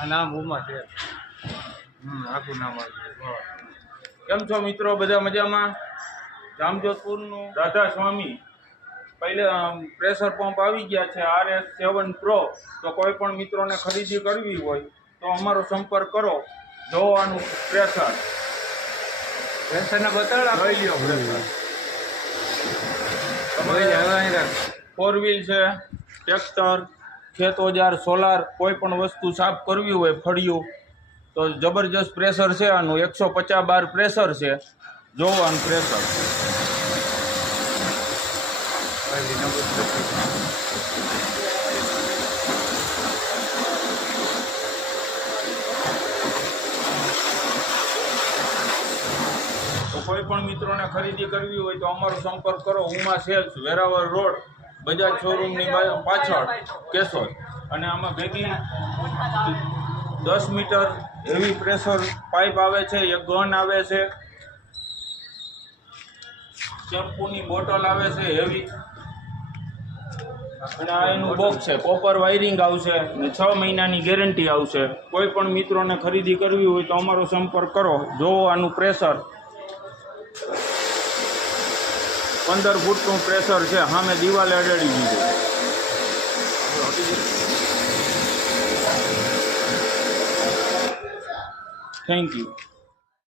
આ નામ ઉમા છે. આખું નામ આવ્યું. કેમ છો મિત્રો? બધા મજામાં? જામજોધપુરનું રાધા સ્વામી પહેલે પ્રેશર પંપ આવી ગયા છે RS7 Pro. તો કોઈ પણ મિત્રોને ખરીદી કરવી હોય તો અમારો સંપર્ક કરો. જોવાનું પ્રેશર પ્રેશરને બતાડ લઈ લ્યો. પ્રેશર 4 વ્હીલ છે, ટ્રેક્ટર, ખેત ઓજાર, સોલાર, કોઈ પણ વસ્તુ સાફ કરવી હોય ફળિયું તો જબરજસ્ત પ્રેશર છે આનું. 150 બાર પ્રેશર છે. જોવાનું પ્રેશર. તો કોઈ પણ મિત્રોને ખરીદી કરવી હોય તો અમારો સંપર્ક કરો. ઉમા સેલ્સ, વેરાવળ રોડ, બજાજ શોરૂમની પાછળ, કેશોદ. અને આમાં ભેગી 10 મીટર હેવી પ્રેશર પાઇપ આવે છે, એક ગન આવે છે, શેમ્પૂની બોટલ આવે છે હેવી, અને આ એનું બોક્સ છે. કોપર વાયરિંગ આવશે અને 6 મહિનાની ગેરંટી આવશે. કોઈ પણ મિત્રોને ખરીદી કરવી હોય તો અમારો સંપર્ક કરો. જોવો આનું પ્રેશર 15 ફૂટનું પ્રેશર છે. સામે દિવાલે અડાડી દીધું. Thank you.